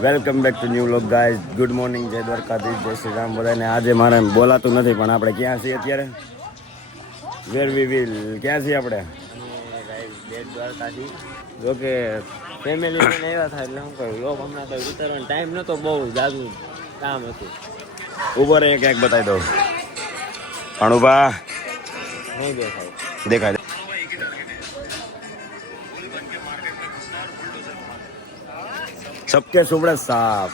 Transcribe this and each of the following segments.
Welcome back to new લોક guys. Good morning જય દ્વારકાધીશ જય શ્રી રામ બધાને. આજે મારે બોલાતું નથી પણ આપણે ક્યાં છીએ અત્યારે? વેર વી વિલ ક્યાં છીએ આપણે? બેટ દ્વારકાથી જો ફેમિલી લઈને આવ્યા થાય એટલે શું કહ્યું લોક હમણાં તો ઉતરવાનો ટાઈમ નતો બહુ જાદુ કામ હતું. ઊભો એક ક્યાંક બતાવી દઉં. અણુભા. નહીં દેખાય. દેખાય. सबके सुबड़े साफ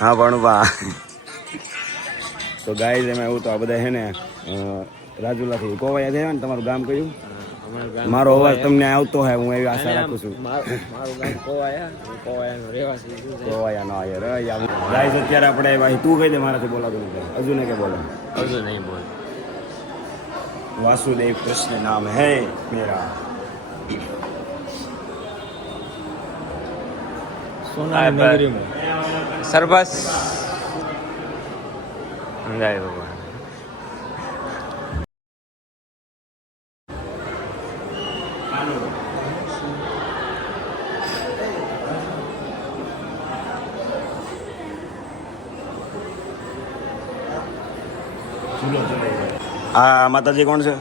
હા ભણવા તો ગાય એમાં એવું તો આ બધા હે ને અ, રાજુલાથી કોવાયા થયા ને તમારું ગામ કયું અમારું ગામ મારો અવાજ તમને આવતો હોય હું એવી આશા રાખું છું મારું મારું ગામ કોવાયા હું કોવાયાનો રહેવાસી છું કોવાયા નો આયર ગાય અત્યારે આપણે ભાઈ તું કહી દે મારાથી બોલાતું નથી હજુ ને કે બોલો હજુ નહીં બોલ वासुदेव कृष्ण नाम है मेरा સોનાની નગરીમાં. સરબસ. જય ભગવાન. આ માતાજી કોણ છે?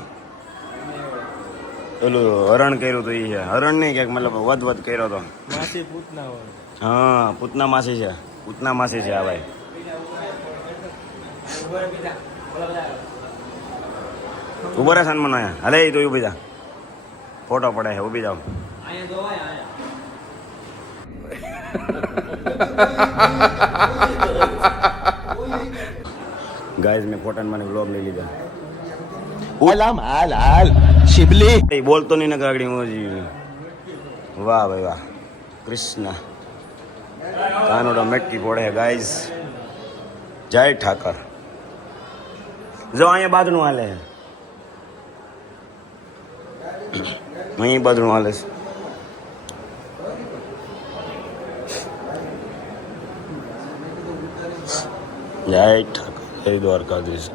પેલું હરણ કર્યું તો એ હરણ નહીં ક્યાંક મતલબ વધ વધ કર્યો તો માસી પૂતના હોય. હા, પૂતના માસી છે. પૂતના માસી છે આ ભાઈ. ઊભો રહે સન્માન અહીંયા. એ તો ઊભી જા. ફોટો પડે છે, ઊભી જાઓ. ગાઈઝ મેં ફોટા મને બ્લોગ લઈ લીધા. ઓલા હાલ હાલ. શિબલી. બોલતો નહીં નગર આગળ વાહ ભાઈ, વાહ. કૃષ્ણ. કાનોડો મેટકી ફોડે ગાઈઝ જય ઠાકર. જો અહીંયા બાદનું હાલે. અહીં બાદનું હાલે છે. જય ઠાકર. જય દ્વારકાધીશ.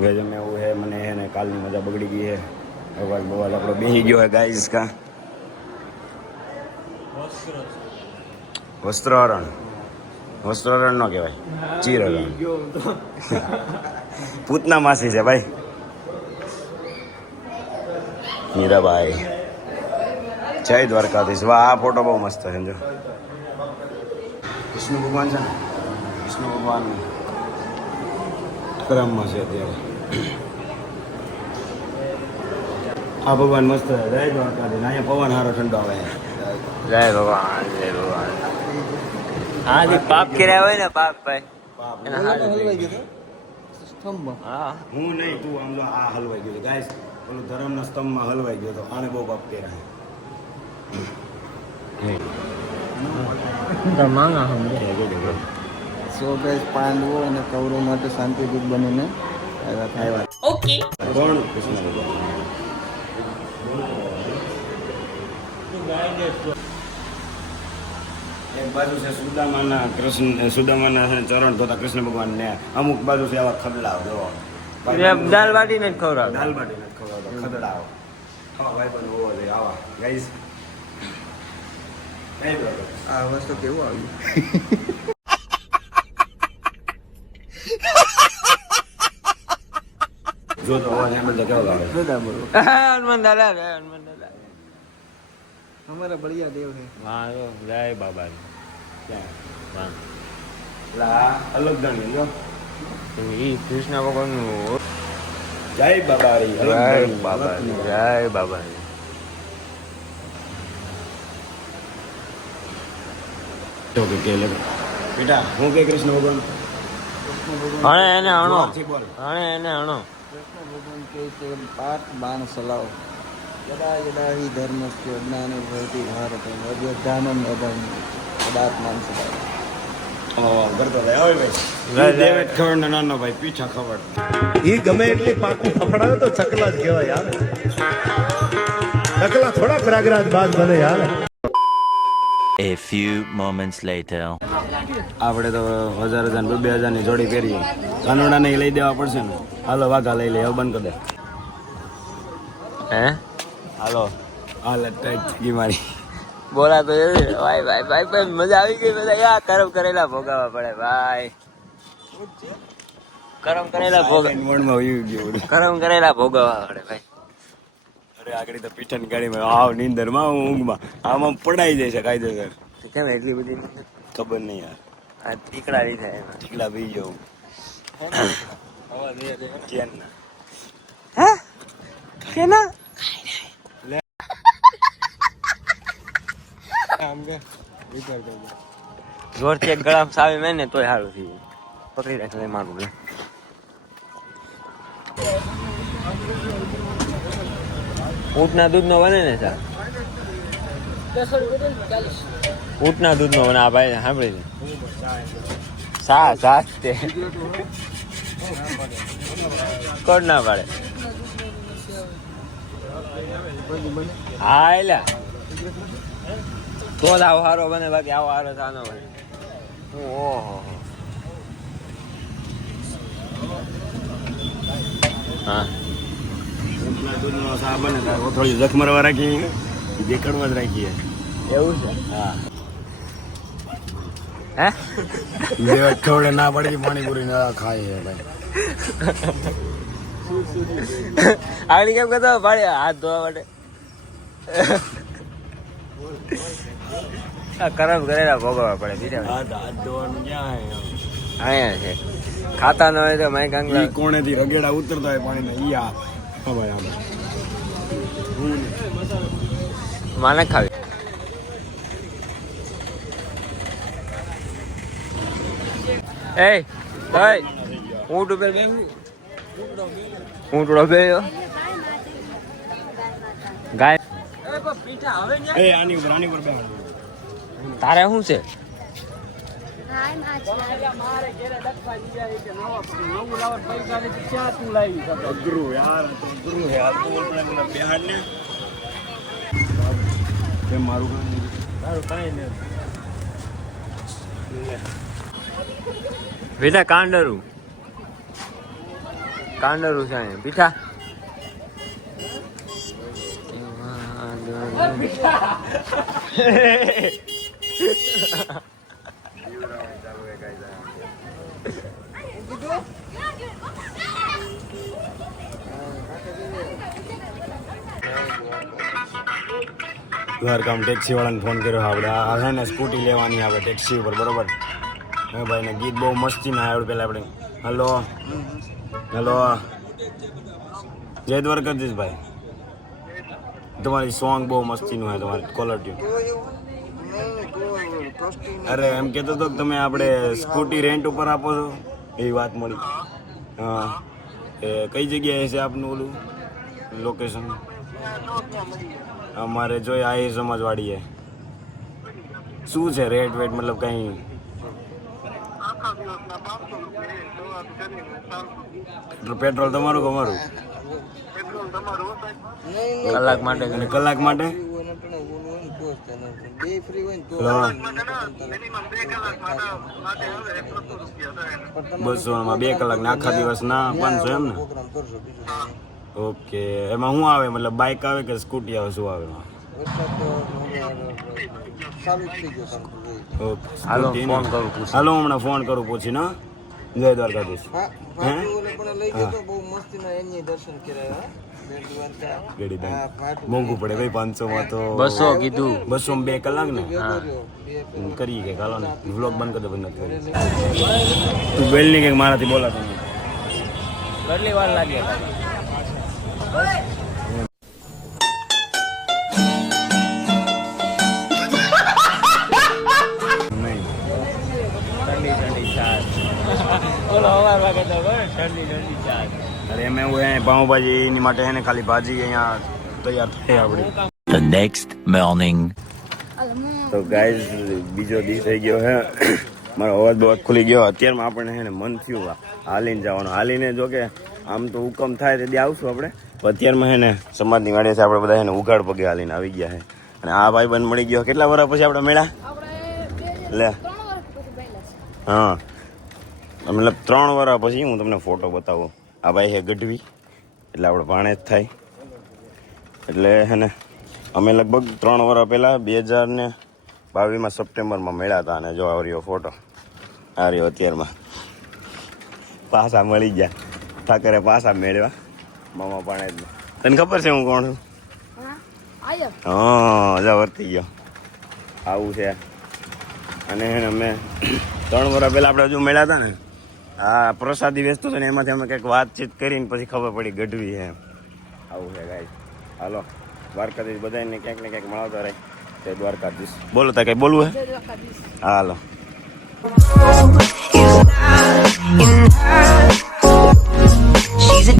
ગજબ में એવું હે મને હે ને કાલની મજા બગડી ગઈ હે અવાજ બવાજ આપણો બેસી ગયો હે ગાઈઝ કા? વસ્ત્રહરણ વસ્ત્રહરણ નો કહેવાય. ચીરહરણ પૂતના માસી છે ભાઈ. મીરાબાઈ. જય દ્વારકાધીશ. વાહ આ ફોટો બહુ મસ્ત છે જો વિષ્ણુ ભગવાન છે ને? વિષ્ણુ ભગવાન ક્રમમાં છે અત્યારે. આ ભગવાન મસ્ત છે. જય દ્વારકાધીશ. અહીંયા પવન હારો ઠંડો આવે. જય ભગવાન જય ભગવાન. હા જે પાપ કર્યા હોય ને પાપ ભાઈ. એના સ્તંભમાં? હા. હું નહીં તું આમ જો આ હલવાઈ ગયો. ગાઈસ પેલું ધર્મના સ્તંભમાં હલવાઈ ગયો તો આને બહુ પાપ કર્યા માંગા સમજે સો ગાઈસ પાંડવો અને કૌરવ માટે શાંતિદૂત બનીને આવ્યા. આવ્યા કોણ? કૃષ્ણ એક બાજુ છે સુદામાના કૃષ્ણ સુદામાના ચરણ ધોતા કૃષ્ણ ભગવાન અમુક બાજુ છે આવા ખદડાવ જો. દાલ બાટી ને ખવડાવ. દાલ બાટી નથી ખવડાવતો ખદડાવ આવા ભાઈ પણ હોવો જોઈએ આવા. ગાઈસ. આ વસ્તુ કેવું આવ્યું? જો તો અવાજ સાંભળતા કેવો લાગે. બધા હનુમાન દાદા હનુમાન દાદા. અમારા બળિયા દેવ છે. મારો જય બાબા અલગ ગણી લો એ કૃષ્ણ ભગવાનનું જય અલગ જય બાબા જય બાબા તો કે કે બેટા હું કે કૃષ્ણ ભગવાન? હણે એને હણો જોરથી હણે એને હણો કૃષ્ણ ભગવાન કે પાઠ બાણ સલાવ યદા યદા હિ ધર્મસ્ય જ્ઞાને ભવતિ ભારત ફફડાવે તો ચકલા જ કહેવાય યાર ચકલા થોડા પ્રયાગરાજ બાદ બને યાર A few moments later. આપણે તો હજાર હજાર બે હજારની જોડી પહેરીએ. કાનોડા ને લઈ દેવા પડશે ને. હાલો વાઘા લઈ લે હવે બંધ કરી દે. હે? હાલો. હાલત ટાઈટ થઈ ગઈ મારી. બોલા તો ભાઈ ભાઈ ભાઈ ભાઈ મજા આવી ગઈ. બધા યા કરમ કરેલા ભોગાવા પડે ભાઈ. કરમ કરેલા ભોગા મોડમાં વયું ગયું કરમ કરેલા ભોગવવા પડે ભાઈ. અરે આગળ તો પીઠાની ગાડીમાં આવ નીંદરમાં ઊંઘમાં. આમાં પડાઈ જાય છે કાયદેસર કેમ એટલી બધી ખબર નહીં યાર. આ ટીકડા નહીં થાય ઠીકલા બી જાઉં. ચેન ના. હે? કેના? જોરથી એક ગળામ સાવી મેં ને તોય સારું થઈ જાય. પકડી રાખે મારું લે. ઊંટના દૂધનો બને ને સર ઊંટના દૂધનો બને, આ ભાઈ સાંભળી લે. સા સા તે. કોણ ના પાડે? હા એલા તો જ આવો હારો બને બાકી આવો હારો થાનો બને ઓહો હા. દૂધનો સા બને થોડી જખમરવા રાખી દેખડવા જ રાખીએ એવું છે? હા. હે? થોડે ના પડી પાણીપુરી ના ખાઈએ ભાઈ આગળ કેમ કરતા ભાડે હાથ ધોવા માટે. કરમ કરેલા ભોગવવા પડે બીજા અહીંયા છે. ખાતા ન હોય તો કાંગલા રગેડા ઉતરતા હોય પાણીના? ઈ આ હા આ માને ખાવી. એ ભાઈ ઊંટ ઉપર બેહું? ઊંટડો બેહ્યો? ગાય એ આની ઉપર આની ઉપર બેહાડો. તારે શું છે? મારું? બેટા કાંડરું. કાંડરું છે અહીંયા. પીઠા. દ્વારકામાં ટેક્સી વાળાને ફોન કર્યો આપણે આ છે ને સ્કૂટી લેવાની આપણે ટેક્સી ઉપર, બરોબર? હે ભાઈ ને ગીત બહુ મસ્તી ના આવડું પેલા આપણે. હલો. હલો. જય દ્વારકાધીશ ભાઈ તમારી સોંગ બહુ મસ્તીનું હોય તમારી કોલર ટ્યુન અરે એમ કહેતો હતો કે તમે આપણે સ્કૂટી રેન્ટ ઉપર આપો છો? એવી વાત મળી. હા. એ કઈ જગ્યાએ છે આપનું ઓલું? લોકેશન અમારે જોઈએ આ સમજવાડીએ શું છે રેટ વેટ મતલબ કંઈ? પેટ્રોલ તમારું કે અમારું? કલાક માટે અને કલાક માટે? બે ફ્રી હોય ને તો હા. બસો માં બે કલાક ને આખા દિવસ ના પાંચસો એમ ને? ઓકે. એમાં શું આવે? મતલબ બાઇક આવે કે સ્કૂટી આવે? શું આવે એમાં? હાલો ફોન કરું પૂછ. હમણાં ફોન કરું પૂછીને ના જય દ્વારકાધીશ. હે ફાટુ ઓલે પણ લઈ ગયો તો બહુ મસ્તીના એની દર્શન કર્યા ગેડી બેંક મોંઘું પડે ભાઈ પાંચસો માં તો બસો કીધું. બસો માં બે કલાક ને? ગયો કરી કે કાલો ને. વ્લોગ બંધ કરી દો બંધ કરી તું બેલની કે મારાથી બોલા નહીં કેટલી વાર લાગે ઠંડી ઠંડી છાશ ઓલો અવાર વાગે તો ઠંડી ઠંડી છાશ અરે એમ એવું અહીંયા પાઉંભાજી એની માટે છે ખાલી ભાજી અહીંયા તૈયાર થઈ આપણી. The next morning. તો ગાઈઝ બીજો દી થઈ ગયો હે. મારો અવાજ બવાજ ખુલી ગયો. અત્યારમાં આપણને એને મન થયું હાલીને જવાનું. હાલીને જો કે આમ તો હુકમ થાય તેથી આવશું આપણે. અત્યારમાં છે ને સમાજની છે આપણે બધા એને ઉઘાડ પગે હાલીને આવી ગયા છે. અને આ ભાઈ બંધ મળી ગયો. કેટલા વર્ષ પછી આપણે મળ્યા? લે. હા. મતલબ ત્રણ વર્ષ પછી હું તમને ફોટો બતાવું. આ ભાઈ છે ગઢવી એટલે આપણે ભાણે જ થાય. એટલે હે ને અમે લગભગ ત્રણ વર્ષ પહેલાં બે હજાર ને બાવીસમાં સપ્ટેમ્બરમાં મળ્યા હતા અને જો આ રહ્યો ફોટો આ રહ્યો અત્યારમાં. પાછા મળી ગયા. ઠાકરે પાછા મેળવ્યા. મામા પાણે જ. તને ખબર છે હું કોણ છું? હા જા વર્તી ગયો. આવું છે. અને અમે ત્રણ વર્ષ પહેલાં આપણે હજુ મળ્યા હતા ને હા પ્રસાદી વેચતો હતો ને એમાંથી અમે કંઈક વાતચીત કરીને પછી ખબર પડી ગઢવી એમ. આવું છે ગાય હાલો દ્વારકાધીશ બધાને ક્યાંક ને ક્યાંક મળાવતા રહે. જય દ્વારકાધીશ. બોલો તા કઈ બોલવું હે? હા હાલો.